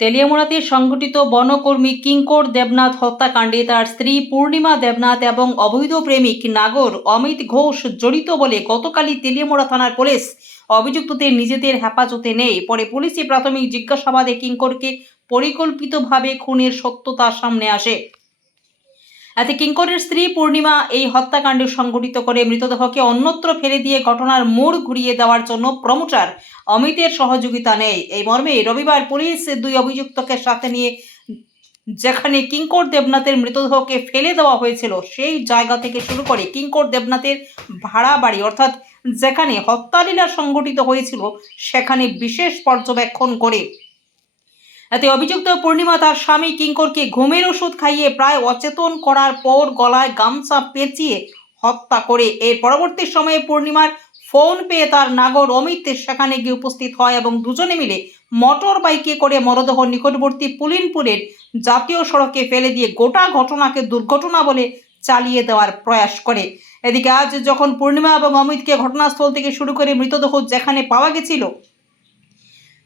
তেলিয়ামুড়াতে সংঘটিত বনকর্মী কিঙ্কর দেবনাথ হত্যাকাণ্ডে তার স্ত্রী পূর্ণিমা দেবনাথ এবং অবৈধ প্রেমিক নাগর অমিত ঘোষ জড়িত বলে গতকালই তেলিয়ামুড়া থানার পুলিশ অভিযুক্তদের নিজেদের হেফাজতে নেয়। পরে পুলিশি প্রাথমিক জিজ্ঞাসাবাদে কিঙ্করকে পরিকল্পিতভাবে খুনের সত্যতা সামনে আসে। এতে কিঙ্করের স্ত্রী পূর্ণিমা এই হত্যাকাণ্ড সংঘটিত করে মৃতদেহকে অন্যত্র ফেলে দিয়ে ঘটনার মোড় ঘুরিয়ে দেওয়ার জন্য প্রমোটার অমিতের সহযোগিতা নেয়। এই মর্মে রবিবার পুলিশ দুই অভিযুক্তকে সাথে নিয়ে যেখানে কিঙ্কর দেবনাথের মৃতদেহকে ফেলে দেওয়া হয়েছিল সেই জায়গা থেকে শুরু করে কিঙ্কর দেবনাথের ভাড়া বাড়ি অর্থাৎ যেখানে হত্যালীলা সংঘটিত হয়েছিল সেখানে বিশেষ পর্যবেক্ষণ করে। এতে অভিযুক্ত পূর্ণিমা তার স্বামী কিঙ্করকে ঘুমের ওষুধ খাইয়ে প্রায় অচেতন করার পর গলায় গামছা পেঁচিয়ে হত্যা করে। এর পরবর্তী সময়ে পূর্ণিমার ফোন পেয়ে তার নাগর অমিত সেখানে গিয়ে উপস্থিত হয় এবং দুজনে মিলে মোটর বাইকে করে মরদেহ নিকটবর্তী পুলিনপুরের জাতীয় সড়কে ফেলে দিয়ে গোটা ঘটনাকে দুর্ঘটনা বলে চালিয়ে দেওয়ার প্রয়াস করে। এদিকে আজ যখন পূর্ণিমা এবং অমিতকে ঘটনাস্থল থেকে শুরু করে মৃতদেহ যেখানে পাওয়া গেছিল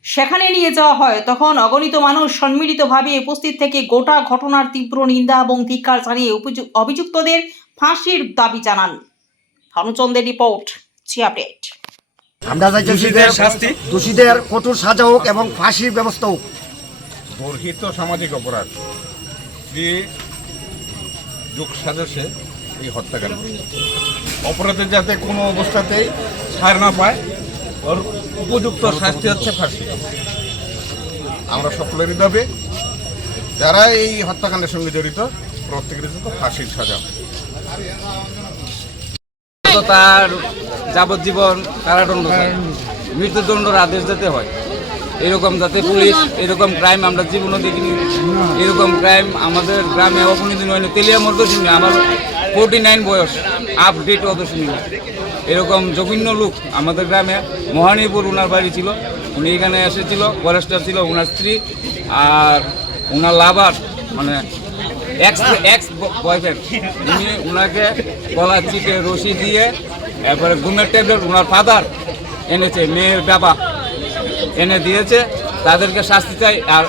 সেখানে নিয়ে যাওয়া হয়, তখন অগণিত মানুষ সম্মিলিতভাবে উপস্থিত থেকে গোটা ঘটনার তীব্র নিন্দা এবং ধিক্কার জানিয়ে অভিযুক্তদের ফাঁসির দাবি জানান। ভানুচন্দ্রের রিপোর্ট, জি আপডেট। আমরা চাইছি দোষীদের কঠোর সাজা হোক এবং ফাঁসির ব্যবস্থা হোক। বর্হিত সামাজিক অপরাধ যে যোগ সাজসে এই হত্যাকাণ্ড অপরাধের যাতে কোনো অবস্থাতেই ছাড় না পায়, ওর উপযুক্ত শাস্তি হচ্ছে ফাঁসি। আমরা সকলেরই দাবি যারা এই হত্যাকাণ্ডের সঙ্গে জড়িত প্রত্যেকের জন্য ফাঁসির সাজা। তার যাবজ্জীবন কারাদণ্ড, মৃত্যুদণ্ডের আদেশ দিতে হয়। এরকম যাতে পুলিশ এরকম ক্রাইম আমরা জীবনও দেখিনি। এরকম ক্রাইম আমাদের গ্রামে কোনোদিন হয়নি। তেলিয়ামুড়া তো শুনি, আমার 49 বয়স, আপডেট অত শুনি না। এরকম জঘন্য লোক আমাদের গ্রামে মহানীপুর ওনার বাড়ি ছিল, উনি এখানে এসেছিল, ফরেস্টার ছিল ওনার স্ত্রী আর ওনার লাভার মানে এক্স বয়ফ্রেন্ড, উনি ওনাকে গলা চিটে রশি দিয়ে এরপরে ঘুমের ট্যাবলেট ওনার ফাদার এনেছে, মেয়ের বাবা এনে দিয়েছে। তাদেরকে শাস্তি চাই আর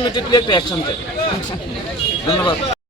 ইমিডিয়েটলি একটা অ্যাকশন চাই। ধন্যবাদ।